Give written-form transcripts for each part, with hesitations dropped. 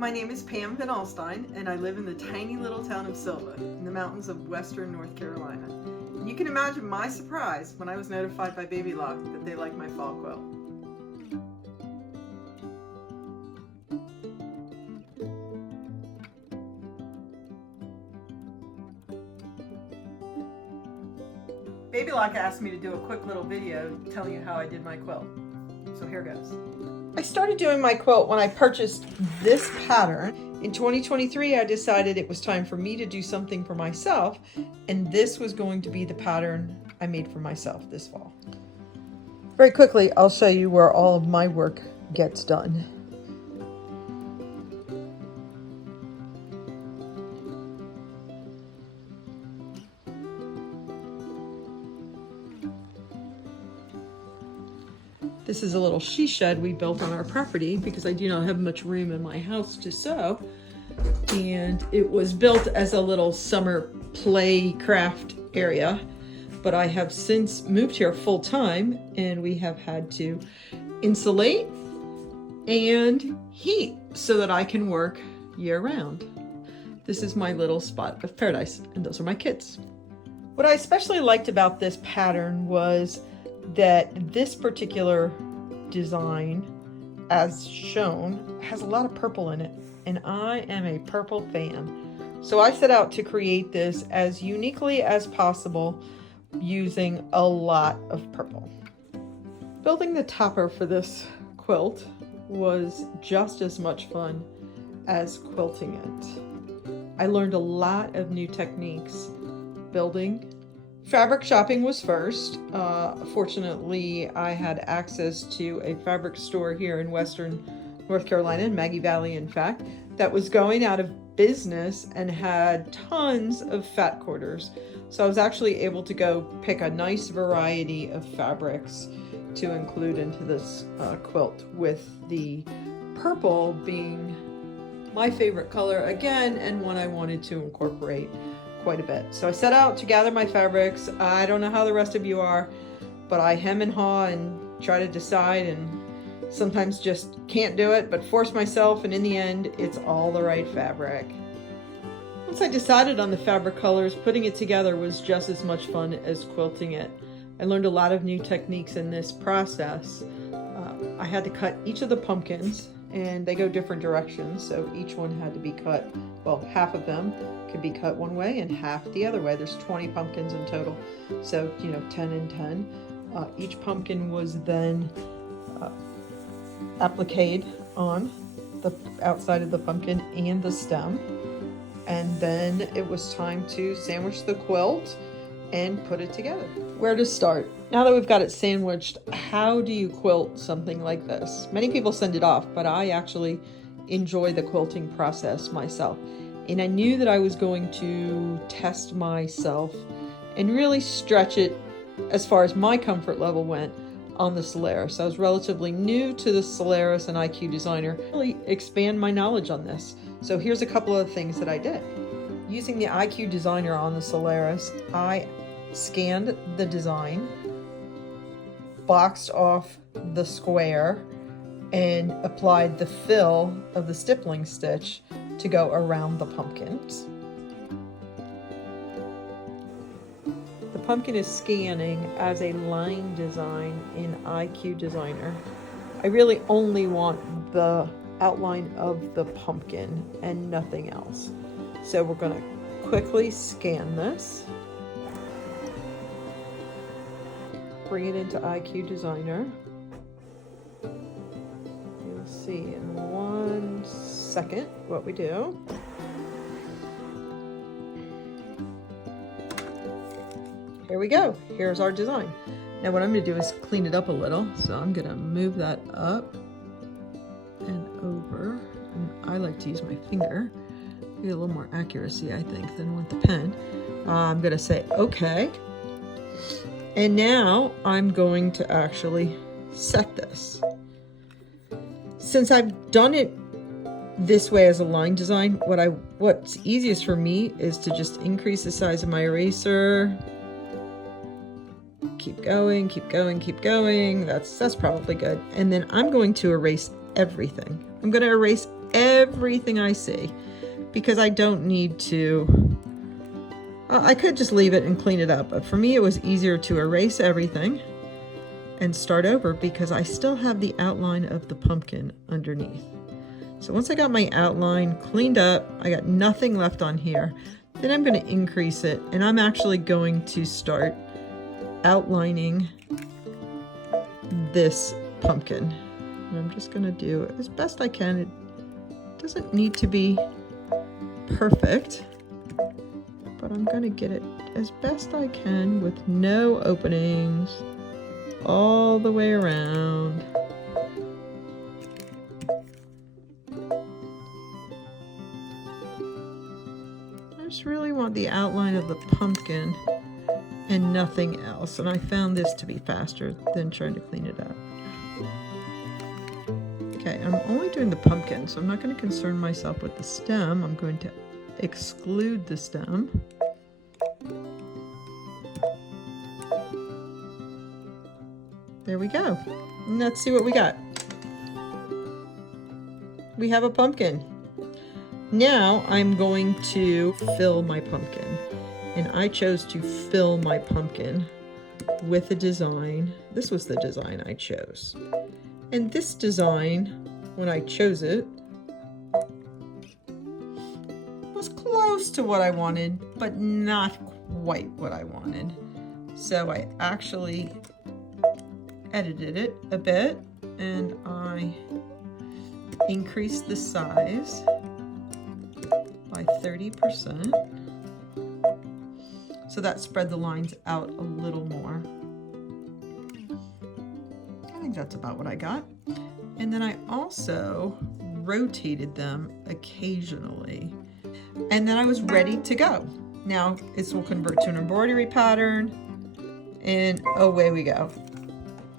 My name is Pam Van Alstyne, and I live in the tiny little town of Silva, in the mountains of western North Carolina. And you can imagine my surprise when I was notified by Baby Lock that they like my fall quilt. Baby Lock asked me to do a quick little video telling you how I did my quilt. So here goes. I started doing my quilt when I purchased this pattern. In 2023, I decided it was time for me to do something for myself, and this was going to be the pattern I made for myself this fall. Very quickly, I'll show you where all of my work gets done. This is a little she shed we built on our property because I do not have much room in my house to sew. And it was built as a little summer play craft area. But I have since moved here full time and we have had to insulate and heat so that I can work year round. This is my little spot of paradise, and those are my kids. What I especially liked about this pattern was that this particular design, as shown, has a lot of purple in it, and I am a purple fan. So I set out to create this as uniquely as possible using a lot of purple. Building the topper for this quilt was just as much fun as quilting it. I learned a lot of new techniques building. Fabric shopping was first. Fortunately, I had access to a fabric store here in western North Carolina, in Maggie Valley, in fact, that was going out of business and had tons of fat quarters. So I was actually able to go pick a nice variety of fabrics to include into this quilt, with the purple being my favorite color again, and one I wanted to incorporate quite a bit. So I set out to gather my fabrics. I don't know how the rest of you are, but I hem and haw and try to decide, and sometimes just can't do it, but force myself, and in the end, it's all the right fabric. Once I decided on the fabric colors, putting it together was just as much fun as quilting it. I learned a lot of new techniques in this process. I had to cut each of the pumpkins, and they go different directions, so each one had to be cut, well, half of them could be cut one way and half the other way. There's 20 pumpkins in total, so 10 and 10. Each pumpkin was then appliqued on the outside of the pumpkin and the stem, and then it was time to sandwich the quilt and put it together. Where to start? Now that we've got it sandwiched, how do you quilt something like this? Many people send it off, but I actually enjoy the quilting process myself. And I knew that I was going to test myself and really stretch it as far as my comfort level went on the Solaris. I was relatively new to the Solaris and IQ Designer. Really expand my knowledge on this. So here's a couple of things that I did. Using the IQ Designer on the Solaris, I scanned the design, boxed off the square, and applied the fill of the stippling stitch to go around the pumpkins. The pumpkin is scanning as a line design in IQ Designer. I really only want the outline of the pumpkin and nothing else. So we're going to quickly scan this. Bring it into IQ Designer. You'll see in 1 second what we do. Here we go. Here's our design. Now what I'm going to do is clean it up a little. So I'm going to move that up and over. And I like to use my finger. Get a little more accuracy, I think, than with the pen. I'm going to say okay. And now I'm going to actually set this. Since I've done it this way as a line design, what's easiest for me is to just increase the size of my eraser. Keep going, keep going, keep going. That's probably good. And then I'm going to erase everything. I'm going to erase everything everything I see because I don't need to. I could just leave it and clean it up, but for me it was easier to erase everything and start over because I still have the outline of the pumpkin underneath. So once I got my outline cleaned up, I got nothing left on here, then I'm going to increase it, and I'm actually going to start outlining this pumpkin. And I'm just going to do it as best I can. It doesn't need to be perfect, but I'm going to get it as best I can with no openings all the way around. I just really want the outline of the pumpkin and nothing else, and I found this to be faster than trying to clean it up. Okay, I'm only doing the pumpkin, so I'm not going to concern myself with the stem. I'm going to exclude the stem. There we go. And let's see what we got. We have a pumpkin. Now I'm going to fill my pumpkin. And I chose to fill my pumpkin with a design. This was the design I chose. And this design, when I chose it, was close to what I wanted, but not quite what I wanted. So I actually edited it a bit, and I increased the size by 30%. So that spread the lines out a little more. I think that's about what I got. And then I also rotated them occasionally. And then I was ready to go. Now this will convert to an embroidery pattern, and away we go.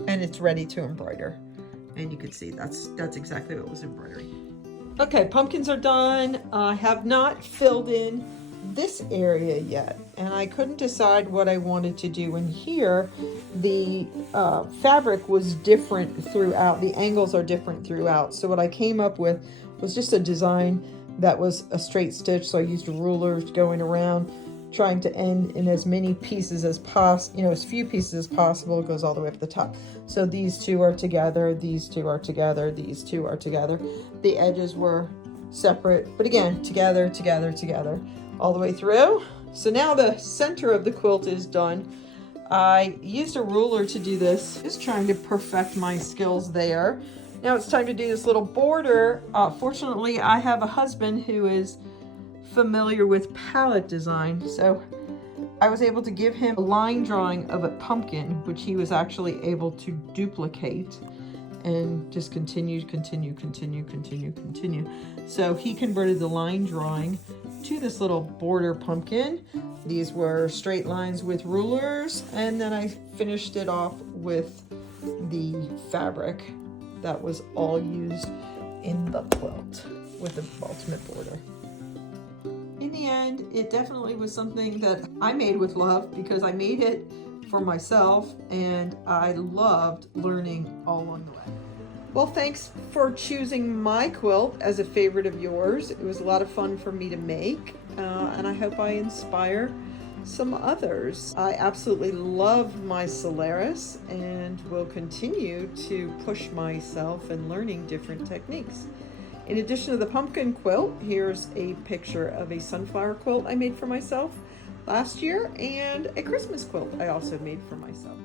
And it's ready to embroider. And you can see that's exactly what was embroidery. Okay, pumpkins are done. I have not filled in this area yet, and I couldn't decide what I wanted to do. And here the fabric was different throughout. The angles are different throughout. So what I came up with was just a design that was a straight stitch. So I used rulers going around, trying to end in as many pieces as possible, you know, as few pieces as possible. It goes all the way up the top. So these two are together, these two are together, these two are together. The edges were separate, but again, together, together, together, all the way through. So now the center of the quilt is done. I used a ruler to do this, just trying to perfect my skills there. Now it's time to do this little border. Fortunately, I have a husband who is familiar with palette design, so I was able to give him a line drawing of a pumpkin, which he was actually able to duplicate and just continue. So he converted the line drawing to this little border pumpkin. These were straight lines with rulers, and then I finished it off with the fabric that was all used in the quilt with the ultimate border. In the end, it definitely was something that I made with love because I made it for myself, and I loved learning all along the way. Well, thanks for choosing my quilt as a favorite of yours. It was a lot of fun for me to make, and I hope I inspire some others. I absolutely love my Solaris and will continue to push myself in learning different techniques. In addition to the pumpkin quilt, here's a picture of a sunflower quilt I made for myself last year, and a Christmas quilt I also made for myself.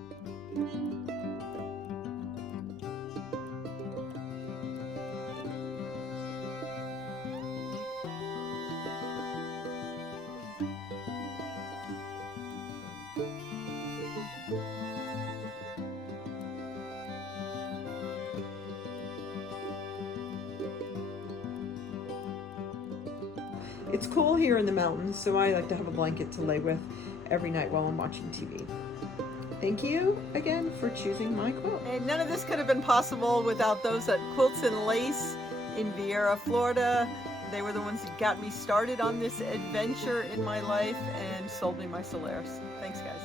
It's cool here in the mountains, so I like to have a blanket to lay with every night while I'm watching TV. Thank you again for choosing my quilt. And none of this could have been possible without those at Quilts and Lace in Viera, Florida. They were the ones that got me started on this adventure in my life and sold me my Solaris. Thanks, guys.